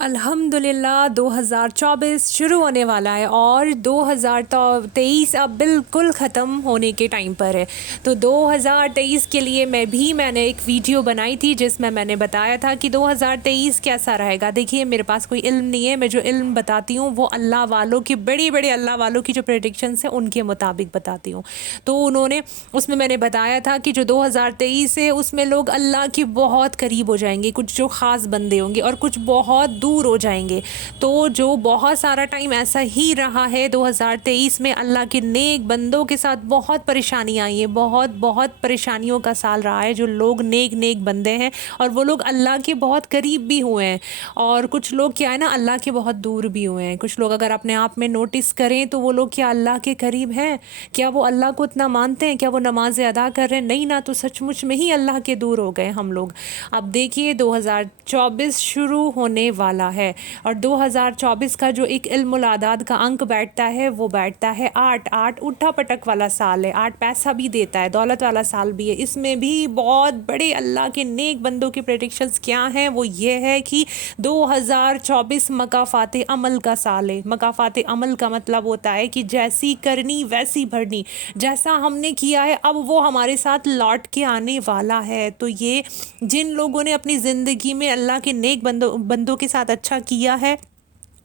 الحمدللہ 2024 شروع ہونے والا ہے اور 2023 اب بالکل ختم ہونے کے ٹائم پر ہے. تو 2023 کے لیے میں نے ایک ویڈیو بنائی تھی جس میں نے بتایا تھا کہ 2023 کیسا رہے گا. دیکھیے میرے پاس کوئی علم نہیں ہے، میں جو علم بتاتی ہوں وہ اللہ والوں کی بڑے اللہ والوں کی جو پریڈکشنس ہیں ان کے مطابق بتاتی ہوں. تو انہوں نے اس میں نے بتایا تھا کہ جو 2023 ہے اس میں لوگ اللہ کے بہت قریب ہو جائیں گے، کچھ جو خاص بندے ہوں گے اور کچھ بہت دور ہو جائیں گے. تو جو بہت سارا ٹائم ایسا ہی رہا ہے 2023 میں اللہ کے نیک بندوں کے ساتھ بہت پریشانیاں آئی ہیں، بہت پریشانیوں کا سال رہا ہے. جو لوگ نیک بندے ہیں اور وہ لوگ اللہ کے بہت قریب بھی ہوئے ہیں، اور کچھ لوگ کیا ہے نا اللہ کے بہت دور بھی ہوئے ہیں. کچھ لوگ اگر اپنے آپ میں نوٹس کریں تو وہ لوگ کیا اللہ کے قریب ہیں؟ کیا وہ اللہ کو اتنا مانتے ہیں؟ کیا وہ نمازیں ادا کر رہے ہیں؟ نہیں نا. تو سچ مچ میں ہی اللہ کے دور ہو گئے ہم لوگ. اب دیکھیے 2024 شروع ہونے والا ہے اور 2024 کا جو ایک علم الاعداد کا انک بیٹھتا ہے وہ بیٹھتا ہے 8. اٹھا پٹک والا سال ہے. 8 پیسہ بھی دیتا ہے، دولت والا سال بھی ہے. اس میں بھی بہت بڑے اللہ کے نیک بندوں کی پریڈکشنز کیا ہیں؟ وہ یہ ہے کہ 2024 مکافات عمل کا سال ہے. مکافات عمل کا مطلب ہوتا ہے کہ جیسی کرنی ویسی بھرنی، جیسا ہم نے کیا ہے اب وہ ہمارے ساتھ لوٹ کے آنے والا ہے. تو یہ جن لوگوں نے اپنی زندگی میں اللہ کے نیک بندوں کے ساتھ اچھا کیا ہے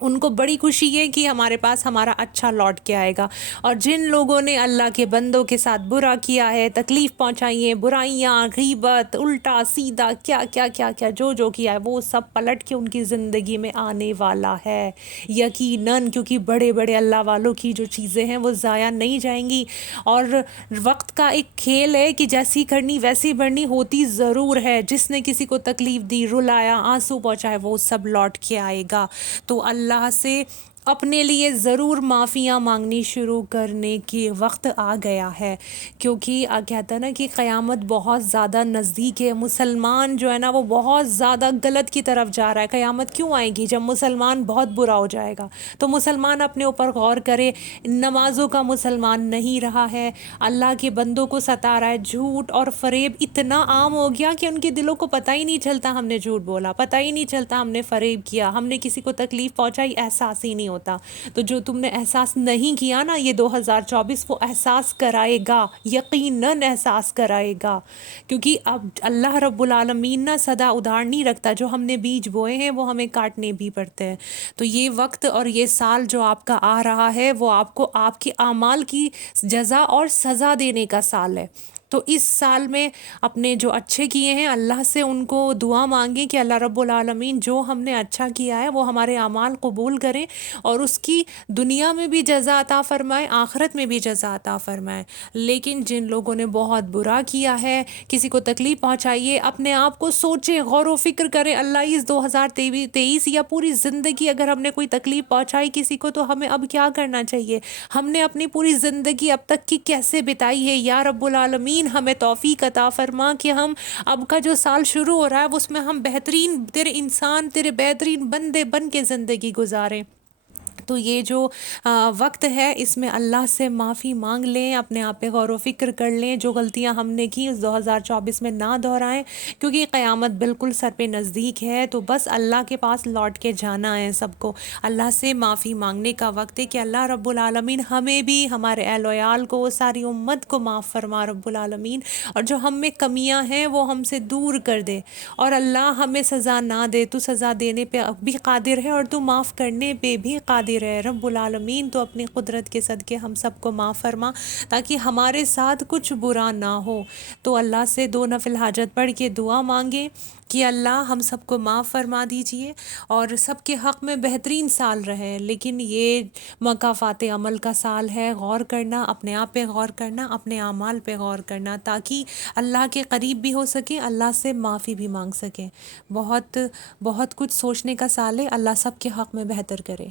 ان کو بڑی خوشی ہے کہ ہمارے پاس ہمارا اچھا لوٹ کے آئے گا. اور جن لوگوں نے اللہ کے بندوں کے ساتھ برا کیا ہے، تکلیف پہنچائی ہے، برائیاں، غیبت، الٹا سیدھا کیا جو کیا ہے وہ سب پلٹ کے ان کی زندگی میں آنے والا ہے یقیناً. کیونکہ بڑے اللہ والوں کی جو چیزیں ہیں وہ ضائع نہیں جائیں گی. اور وقت کا ایک کھیل ہے کہ جیسی کرنی ویسی بڑھنی ہوتی ضرور ہے. جس نے کسی کو تکلیف دی، رلایا، آنسو پہنچائے، وہ سب لوٹ کے آئے گا. تو اللہ سے اپنے لیے ضرور معافیاں مانگنی شروع کرنے کی وقت آ گیا ہے. کیونکہ کہتا ہے نا کہ قیامت بہت زیادہ نزدیک ہے. مسلمان جو ہے نا وہ بہت زیادہ غلط کی طرف جا رہا ہے. قیامت کیوں آئے گی؟ جب مسلمان بہت برا ہو جائے گا. تو مسلمان اپنے اوپر غور کرے. نمازوں کا مسلمان نہیں رہا ہے، اللہ کے بندوں کو ستا رہا ہے. جھوٹ اور فریب اتنا عام ہو گیا کہ ان کے دلوں کو پتہ ہی نہیں چلتا ہم نے جھوٹ بولا، پتہ ہی نہیں چلتا ہم نے فریب کیا، ہم نے کسی کو تکلیف پہنچائی، احساس ہی نہیں ہوتا. تو جو تم نے احساس نہیں کیا نا، یہ 2024 وہ احساس کرائے گا، یقیناً احساس کرائے گا. کیونکہ اب اللہ رب العالمین نا سدا ادھار نہیں رکھتا. جو ہم نے بیج بوئے ہیں وہ ہمیں کاٹنے بھی پڑتے ہیں. تو یہ وقت اور یہ سال جو آپ کا آ رہا ہے وہ آپ کو آپ کے اعمال کی جزا اور سزا دینے کا سال ہے. تو اس سال میں اپنے جو اچھے کیے ہیں اللہ سے ان کو دعا مانگیں کہ اللہ رب العالمین جو ہم نے اچھا کیا ہے وہ ہمارے اعمال قبول کریں اور اس کی دنیا میں بھی جزا عطا فرمائے، آخرت میں بھی جزا عطا فرمائے. لیکن جن لوگوں نے بہت برا کیا ہے، کسی کو تکلیف پہنچائیے، اپنے آپ کو سوچیں، غور و فکر کریں. اللہ اس 2023 یا پوری زندگی اگر ہم نے کوئی تکلیف پہنچائی کسی کو تو ہمیں اب کیا کرنا چاہیے؟ ہم نے اپنی پوری زندگی اب تک کی کیسے بتائی ہے؟ یا رب العالمین ہمیں توفیق عطا فرما کہ ہم اب کا جو سال شروع ہو رہا ہے اس میں ہم بہترین تیرے انسان، تیرے بہترین بندے بن کے زندگی گزاریں. تو یہ جو وقت ہے اس میں اللہ سے معافی مانگ لیں، اپنے آپ پہ غور و فکر کر لیں. جو غلطیاں ہم نے کی اس 2024 میں نہ دہرائیں، کیونکہ قیامت بالکل سر پہ نزدیک ہے. تو بس اللہ کے پاس لوٹ کے جانا ہے سب کو. اللہ سے معافی مانگنے کا وقت ہے کہ اللہ رب العالمین ہمیں بھی، ہمارے اہل و عیال کو، ساری امت کو معاف فرما رب العالمین. اور جو ہم میں کمیاں ہیں وہ ہم سے دور کر دے. اور اللہ ہمیں سزا نہ دے، تو سزا دینے پہ بھی قادر ہے اور تو معاف کرنے پہ بھی قادر ہے رب العالمین. تو اپنی قدرت کے صدقے ہم سب کو معاف فرما تاکہ ہمارے ساتھ کچھ برا نہ ہو. تو اللہ سے 2 نفل حاجت پڑھ کے دعا مانگے کہ اللہ ہم سب کو معاف فرما دیجئے اور سب کے حق میں بہترین سال رہے. لیکن یہ مکافات عمل کا سال ہے. غور کرنا، اپنے آپ پہ غور کرنا، اپنے اعمال پہ غور کرنا تاکہ اللہ کے قریب بھی ہو سکے، اللہ سے معافی بھی مانگ سکیں. بہت کچھ سوچنے کا سال ہے. اللہ سب کے حق میں بہتر کرے.